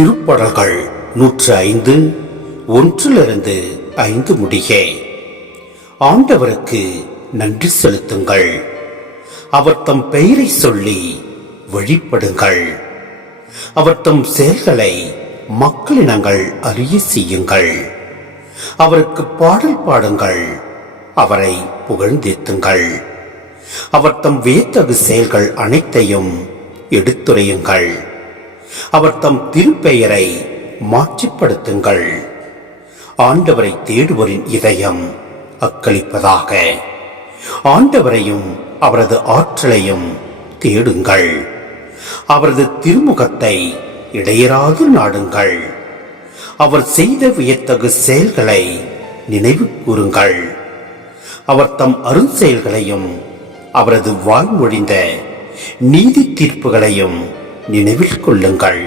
திருப்பாடல்கள் 105 1-5 முடிய. ஆண்டவருக்கு நன்றி செலுத்துங்கள், அவர் தம் பெயரை சொல்லி வழிபடுங்கள், அவர் தம் செயல்களை மக்களினங்கள் அறிய செய்யுங்கள், அவருக்கு பாடல் பாடுங்கள், அவரை புகழ்ந்தேத்துங்கள், அவர் தம் வியத்தகு செயல்கள் அனைத்தையும் எடுத்துரையுங்கள், அவர் தம் திருப்பெயரை மாட்சிப்படுத்துங்கள். ஆண்டவரை தேடுவோரின் இதயம் அக்களிப்பதாக. ஆண்டவரையும் அவரது ஆற்றலையும் தேடுங்கள், அவரது திருமுகத்தை இடையராது நாடுங்கள், அவர் செய்த வியத்தகு செயல்களை நினைவு கூறுங்கள், அவர் தம் அருஞ்செயல்களையும் அவரது வாய்மொழிந்த நீதி தீர்ப்புகளையும் நினைவில் கொள்ளுங்கள்.